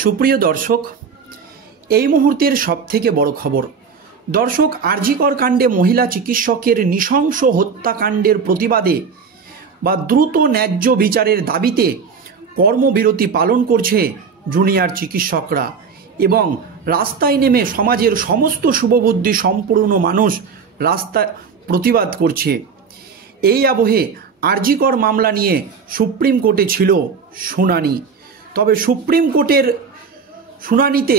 সুপ্রিয় দর্শক, এই মুহূর্তের সবথেকে বড় খবর। দর্শক, আরজিকর কাণ্ডে মহিলা চিকিৎসকের নৃশংস হত্যাকাণ্ডের প্রতিবাদে বা দ্রুত ন্যায্য বিচারের দাবিতে কর্মবিরতি পালন করছে জুনিয়র চিকিৎসকরা এবং রাস্তায় নেমে সমাজের সমস্ত শুভবুদ্ধি সম্পূর্ণ মানুষ রাস্তায় প্রতিবাদ করছে। এই আবহে আরজিকর মামলা নিয়ে সুপ্রিম কোর্টে ছিল শুনানি। তবে সুপ্রিম কোর্টের শুনানিতে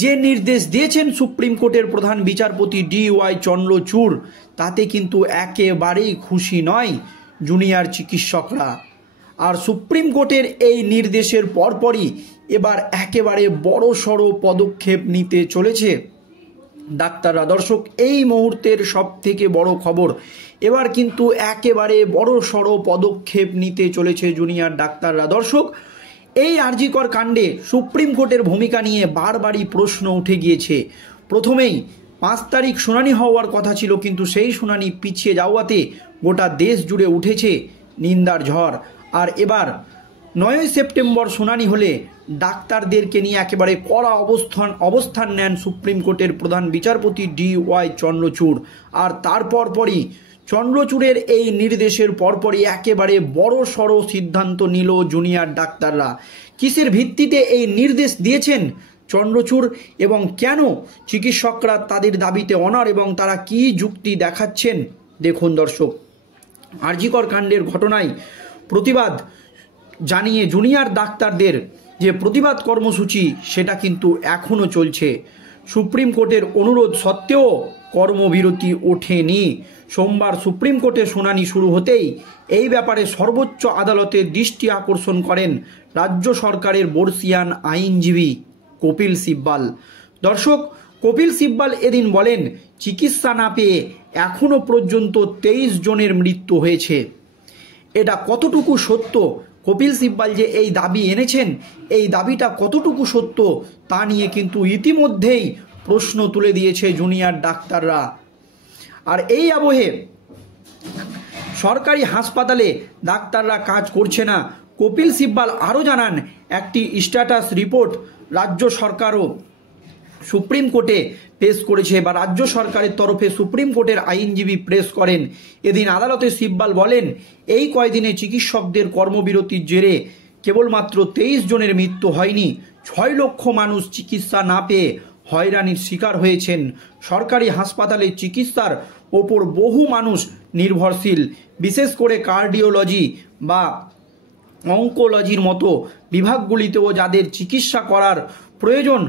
যে নির্দেশ দিয়েছেন সুপ্রিম কোর্টের প্রধান বিচারপতি DY চন্দ্রচূড়, তাতে কিন্তু একেবারেই খুশি নয় জুনিয়র চিকিৎসকরা। আর সুপ্রিম কোর্টের এই নির্দেশের পরপরই এবার একেবারে বড়সড় পদক্ষেপ নিতে চলেছে ডাক্তাররা। দর্শক, এই মুহূর্তের সবথেকে বড় খবর, এবার কিন্তু একেবারে বড়সড় পদক্ষেপ নিতে চলেছে জুনিয়র ডাক্তাররা। দর্শক, এই আরজিকর কাণ্ডে সুপ্রিম কোর্টের ভূমিকা নিয়ে বারবারই প্রশ্ন উঠে গিয়েছে। প্রথমেই 5 তারিখ শুনানি হওয়ার কথা ছিল, কিন্তু সেই শুনানি পিছিয়ে যাওয়াতে গোটা দেশ জুড়ে উঠেছে নিন্দার ঝড়। আর এবার 9 সেপ্টেম্বর শুনানি হলে ডাক্তারদেরকে নিয়ে একেবারে কড়া অবস্থান নেন সুপ্রিম কোর্টের প্রধান বিচারপতি DY চন্দ্রচূড়। আর তারপরই চন্দ্রচূড়ের এই নির্দেশের পরপরই একেবারে বড় সড় সিদ্ধান্ত নিল জুনিয়র ডাক্তাররা। কিসের ভিত্তিতে এই নির্দেশ দিয়েছেন চন্দ্রচূড় এবং কেন চিকিৎসকরা তাদের দাবিতে অনড় এবং তারা কি যুক্তি দেখাচ্ছেন দেখুন। দর্শক, আরজিকর কাণ্ডের ঘটনায় প্রতিবাদ জানিয়ে জুনিয়র ডাক্তারদের যে প্রতিবাদ কর্মসূচি, সেটা কিন্তু এখনও চলছে। সুপ্রিম কোর্টের অনুরোধ সত্ত্বেও কর্মবিরতি ওঠেনি। সোমবার সুপ্রিম কোর্টে শুনানি শুরু হতেই এই ব্যাপারে সর্বোচ্চ আদালতের দৃষ্টি আকর্ষণ করেন রাজ্য সরকারের বর্ষীয়ান আইনজীবী কপিল সিব্বাল। দর্শক, কপিল সিব্বাল এদিন বলেন, চিকিৎসা না পেয়ে এখনও পর্যন্ত 23 জনের মৃত্যু হয়েছে। এটা কতটুকু সত্য? কপিল সিব্বাল যে এই দাবি এনেছেন, এই দাবিটা কতটুকু সত্য তা নিয়ে কিন্তু ইতিমধ্যেই প্রশ্ন তুলে দিয়েছে জুনিয়র ডাক্তাররা। আর এই আবহে সরকারি হাসপাতালে ডাক্তাররা কাজ করছে না। কপিল সিব্বাল আরও জানান, একটি স্ট্যাটাস রিপোর্ট রাজ্য সরকারও সুপ্রিম কোর্টে পেশ করেছে বা রাজ্য সরকারের তরফে সুপ্রিম কোর্টের আইনজীবী প্রেস করেন। এদিন আদালতে সিব্বাল বলেন, এই কয়দিনে চিকিৎসকদের কর্মবিরতির জেরে কেবলমাত্র 23 জনের মৃত্যু হয়নি, 6 লক্ষ মানুষ চিকিৎসা না পেয়ে হয়রানির শিকার হয়েছেন। সরকারি হাসপাতালে চিকিৎসার ওপর বহু মানুষ নির্ভরশীল, বিশেষ করে কার্ডিওলজি বা অঙ্কোলজির মতো বিভাগগুলিতেও যাদের চিকিৎসা করার প্রয়োজন,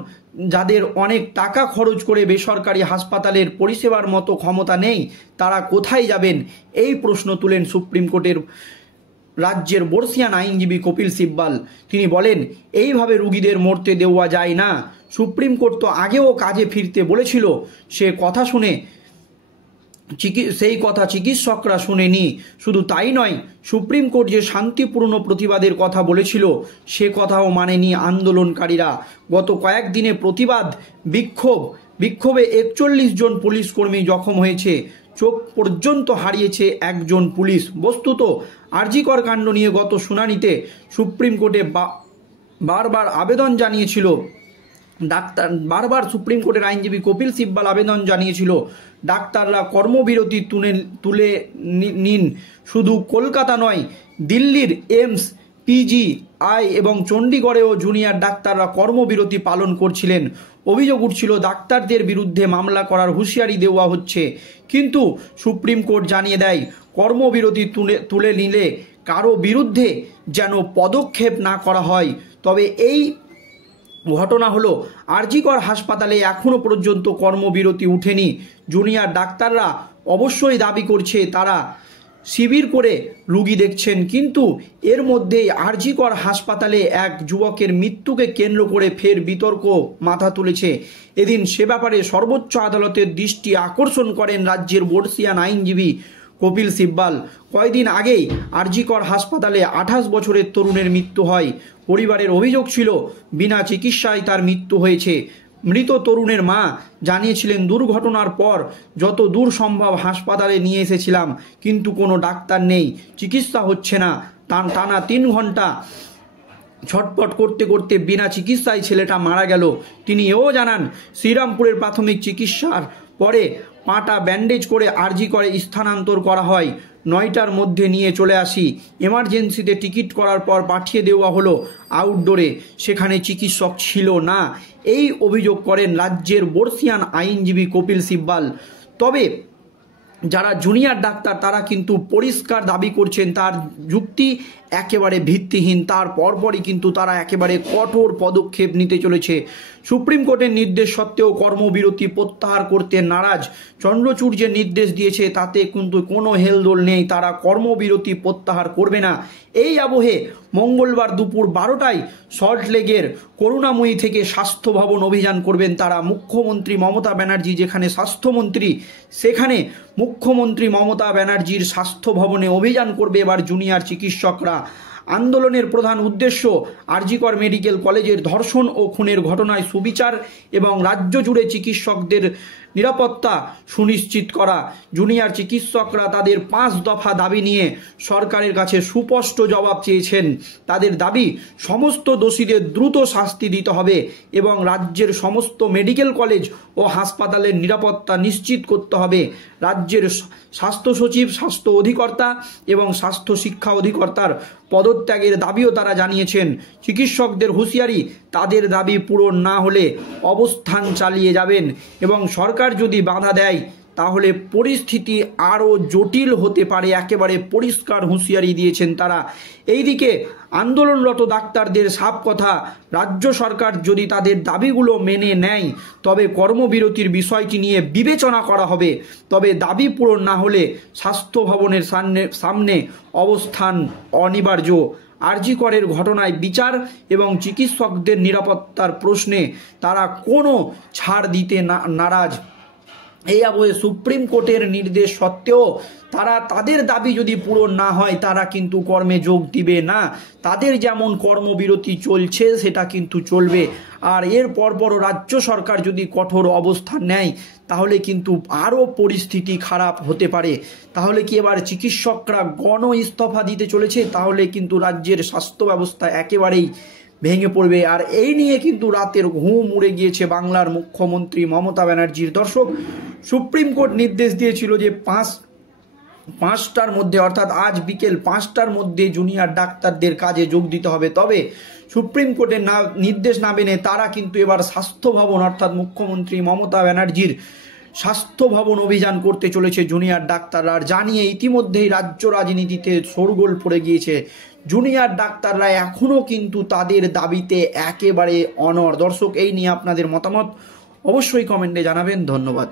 যাদের অনেক টাকা খরচ করে বেসরকারি হাসপাতালের পরিষেবার মতো ক্ষমতা নেই, তারা কোথায় যাবেন? এই প্রশ্ন তুলেন সুপ্রিম কোর্টের রাজ্যের বর্ষীয়ান আইনজীবী কপিল সিব্বাল। তিনি বলেন, এইভাবে রুগীদের মরতে দেওয়া যায় না। সুপ্রিম কোর্ট তো আগেও কাজে ফিরতে বলেছিল, সেই কথা চিকিৎসকরা শুনেনি। শুধু তাই নয়, সুপ্রিম কোর্ট যে শান্তিপূর্ণ প্রতিবাদের কথা বলেছিল, সে কথাও মানেনি আন্দোলনকারীরা। গত কয়েকদিনে প্রতিবাদ বিক্ষোভে 41 জন পুলিশ কর্মী জখম হয়েছে, চোখ পর্যন্ত হারিয়েছে একজন পুলিশ। বস্তুত আরজিকর কাণ্ড নিয়ে গত শুনানিতে সুপ্রিম কোর্টে বারবার সুপ্রিম কোর্টের আইনজীবী কপিল সিব্বাল আবেদন জানিয়েছিল, ডাক্তাররা কর্মবিরতি তুলে নিন। শুধু কলকাতা নয়, দিল্লির এইমস, PGI এবং চণ্ডীগড়েও জুনিয়র ডাক্তাররা কর্মবিরতি পালন করছিলেন। অভিযোগ উঠছিল, ডাক্তারদের বিরুদ্ধে মামলা করার হুঁশিয়ারি দেওয়া হচ্ছে। কিন্তু সুপ্রিম কোর্ট জানিয়ে দেয়, কর্মবিরতি তুলে নিলে কারো বিরুদ্ধে যেন পদক্ষেপ না করা হয়। তবে এই ঘটনা হলো, আরজিকর হাসপাতালে এখনও পর্যন্ত কর্মবিরতি উঠেনি। জুনিয়র ডাক্তাররা অবশ্যই দাবি করছে তারা শিবির করে রুগী দেখছেন, কিন্তু এর মধ্যেই আরজিকর হাসপাতালে এক যুবকের মৃত্যুকে কেন্দ্র করে ফের বিতর্ক মাথা তুলেছে। এদিন সে ব্যাপারে সর্বোচ্চ আদালতের দৃষ্টি আকর্ষণ করেন রাজ্যের বর্ষীয়ান আইনজীবী কপিল সিব্বাল। কয়েকদিন আগেই আরজিকর হাসপাতালে 28 বছরের তরুণের মৃত্যু হয়। পরিবারের অভিযোগ ছিল, বিনা চিকিৎসায় তার মৃত্যু হয়েছে। মৃত তরুণের মা জানিয়েছিলেন, দুর্ঘটনার পর যত দূর সম্ভব হাসপাতালে নিয়ে এসেছিলাম, কিন্তু কোনো ডাক্তার নেই, চিকিৎসা হচ্ছে না। টানা 3 ঘন্টা ছটপট করতে করতে বিনা চিকিৎসায় ছেলেটা মারা গেল। তিনি এও জানান, শ্রীরামপুরের প্রাথমিক চিকিৎসার পরে পাটা ব্যান্ডেজ করে আরজি করে স্থানান্তর করা হয়। 9টার মধ্যে নিয়ে চলে আসি। এমার্জেন্সিতে টিকিট করার পর পাঠিয়ে দেওয়া হলো আউটডোরে, সেখানে চিকিৎসক ছিল না। এই অভিযোগ করেন রাজ্যের বর্ষিয়ান আইনজীবী কপিল সিব্বাল। তবে যারা জুনিয়র ডাক্তার তারা কিন্তু পরিষ্কার দাবি করছেন তার যুক্তি একেবারে ভিত্তিহীন। তার পরপরই কিন্তু তারা একেবারে কঠোর পদক্ষেপ নিতে চলেছে। সুপ্রিম কোর্টের নির্দেশ সত্ত্বেও কর্মবিরতি প্রত্যাহার করতে নারাজ। চন্দ্রচূড় যে নির্দেশ দিয়েছে তাতে কিন্তু কোনো হেলদোল নেই, তারা কর্মবিরতি প্রত্যাহার করবে না। এই আবহে মঙ্গলবার দুপুর 12টায় সল্টলেকের করুণাময়ী থেকে স্বাস্থ্য ভবন অভিযান করবেন তারা। মুখ্যমন্ত্রী মমতা ব্যানার্জি যেখানে স্বাস্থ্যমন্ত্রী, সেখানে মুখ্যমন্ত্রী মমতা ব্যানার্জির স্বাস্থ্য ভবনে অভিযান করবে এবার জুনিয়র চিকিৎসকরা। আন্দোলনের প্রধান উদ্দেশ্য আরজি কর মেডিকেল কলেজের ধর্ষণ ও খুনের ঘটনায় সুবিচার এবং রাজ্য জুড়ে চিকিৎসকদের নিরাপত্তা সুনিশ্চিত করা। জুনিয়র চিকিৎসকরা তাদের 5 দফা দাবি নিয়ে সরকারের কাছে সুস্পষ্ট জবাব চেয়েছেন। তাদের দাবি, সমস্ত দোষীদের দ্রুত শাস্তি দিতে হবে এবং রাজ্যের সমস্ত মেডিকেল কলেজ ও হাসপাতালের নিরাপত্তা নিশ্চিত করতে হবে। রাজ্যের স্বাস্থ্য সচিব, স্বাস্থ্য অধিকর্তা এবং স্বাস্থ্য শিক্ষা অধিকর্তার পদত্যাগের দাবিও তারা জানিয়েছেন। চিকিৎসকদের হুঁশিয়ারি, তাদের দাবি পূরণ না হলে অবস্থান চালিয়ে যাবেন এবং সরকার যদি বাধা দেয় তাহলে পরিস্থিতি আরও জটিল হতে পারে, একেবারে পরিষ্কার হুঁশিয়ারি দিয়েছেন তারা। এইদিকে আন্দোলনরত ডাক্তারদের সাফ কথা, রাজ্য সরকার যদি তাদের দাবিগুলো মেনে নেয় তবে কর্মবিরতির বিষয়টি নিয়ে বিবেচনা করা হবে। তবে দাবি পূরণ না হলে স্বাস্থ্য ভবনের সামনে অবস্থান অনিবার্য। আরজি করের ঘটনায় বিচার এবং চিকিৎসকদের নিরাপত্তার প্রশ্নে তারা কোনো ছাড় দিতে নারাজ। এই আবহে সুপ্রিম কোর্টের নির্দেশ সত্ত্বেও তারা তাদের দাবি যদি পূরণ না হয় তারা কিন্তু কর্মে যোগ দিবে না। তাদের যেমন কর্মবিরতি চলছে সেটা কিন্তু চলবে। আর এর পরপরও রাজ্য সরকার যদি কঠোর অবস্থান নেয় তাহলে কিন্তু আরও পরিস্থিতি খারাপ হতে পারে। তাহলে কি এবার চিকিৎসকরা গণ ইস্তফা দিতে চলেছে? তাহলে কিন্তু রাজ্যের স্বাস্থ্য ব্যবস্থা একেবারেই ভেঙে পড়বে। আর এই নিয়ে কিন্তু রাতের ঘুম উড়ে গিয়েছে বাংলার মুখ্যমন্ত্রী মমতা ব্যানার্জির। দর্শক, সুপ্রিম কোর্ট নির্দেশ দিয়েছিল যে 5টার মধ্যে, অর্থাৎ আজ বিকেল 5টার মধ্যে জুনিয়র ডাক্তারদের কাজে যোগ দিতে হবে। তবে সুপ্রিম কোর্টের নির্দেশ না মেনে তারা কিন্তু এবার স্বাস্থ্য ভবন, অর্থাৎ মুখ্যমন্ত্রী মমতা ব্যানার্জির স্বাস্থ্য ভবন অভিযান করতে চলেছে জুনিয়র ডাক্তাররা। জানিয়ে ইতিমধ্যেই রাজ্য রাজনীতিতে শোরগোল পড়ে গিয়েছে। জুনিয়র ডাক্তাররা এখনও কিন্তু তাদের দাবিতে একেবারে অনড়। দর্শক, এই নিয়ে আপনাদের মতামত অবশ্যই কমেন্টে জানাবেন। ধন্যবাদ।